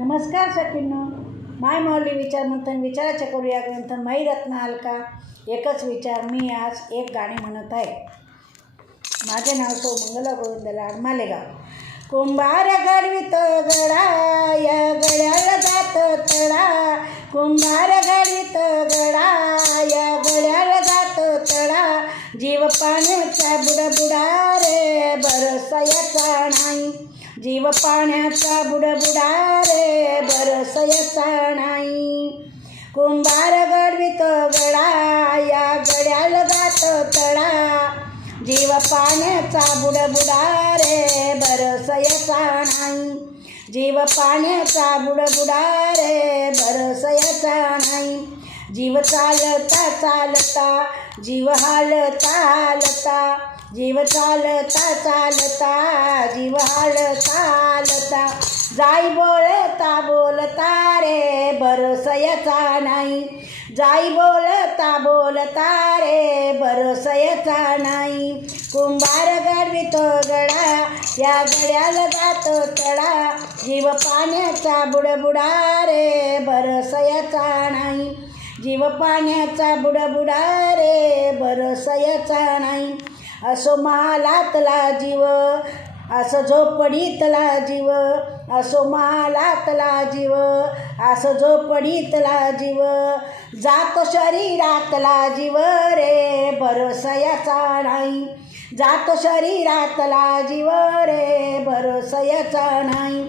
नमस्कार सखींनो, माय माऊली विचार मंथन विचाराचे करूया ग्रंथन महिरत्न हलका एकच विचार. मी आज एक गाणे म्हणत आहे. माझे नाव सौ मंगला गोविंद लाड मालेगाव. कुंभार घडवित गडा या गड्याला जात तडा. कुंभार घडवित गडा या गड्याला जात तडा. जीव पाण्याचा बुडबुडा रे बरसायचा नाही. जीव पाण्याचा बुडबुडा रे बरसायचा नाही. कुंभार घडवित गडा या गड्याला जात तडा. जीव पाण्याचा बुडबुडा रे बरसायचा नाही. जीव पाण्याचा बुडबुडा रे बरसायचा नाही. जीव चालता चालता जीव हालता हालता. जीव चालता चालता जीव हालता हालता. जाई बोलता बोलता रे बरसायचा नाही. जाई बोलता बोलता रे बरसायचा नाही. कुंभार घडवितो गडा या गड्याला जातो तडा. जीव पाण्याचा बुडबुडा रे बरसायचा नाही. जीव पाण्याचा बुडबुडा रे बरसायचा नाही. असो महालातला जीव असं झोपडीतला जीव. असो महालातला जीव असं झोपडीतला जीव. जातो शरीरातला जीव रे बरसायचा नाही. जातो शरीरातला जीव रे बरसायचा नाही.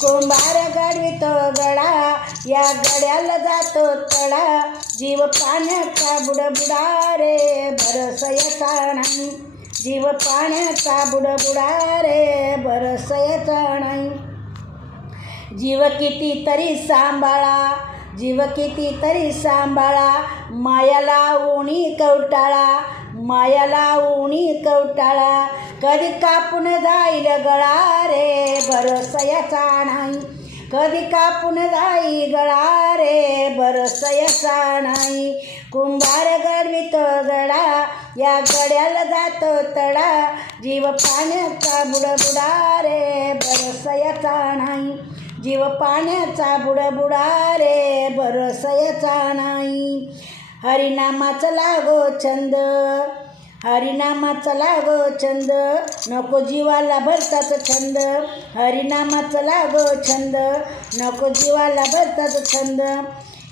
कुंभार घडवितो गडा या गड्याला जातो तडा. जीव पाण्याचा बुडबुडा रे बरसायचा नाही. जीव पाण्याचा बुडबुडा रे बरसायचा नाही. जीव कितीतरी सांभाळा जीव कितीतरी सांभाळा. मायाला उणी कवटाळा मायाला उणी कवटाळा. कधी कापून जाईल गळा रे बरसायचा नाही. कधी कापून जाई गळा रे बरसायचा नाही. कुंभार घडवितो गडा या गड्याला जातो तडा. जीव पाण्याचा बुडबुडा रे बरसायचा नाही. जीव पाण्याचा बुडबुडा रे बरसायचा नाही. हरिनामाचा लागो छंद हरिनामाचा लागो छंद. नको जीवाला भरताच छंद. हरिनामाचा लागो छंद नको जीवाला भरताच छंद.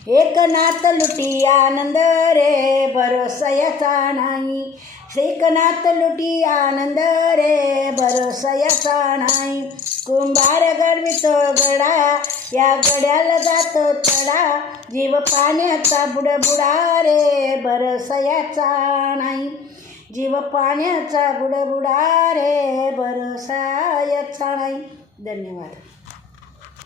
एक नात लुटी आनंद रे बरसायचा नाही. एक नात लुटी आनंद रे बरसायचा नाही. कुंभार घडवितो गडा या गड्याला जातो तडा. जीव पाण्याचा बुडबुडा रे बरसायचा नाही. जीव पाण्याचा बुडबुडा रे बरसायचा नाही. धन्यवाद.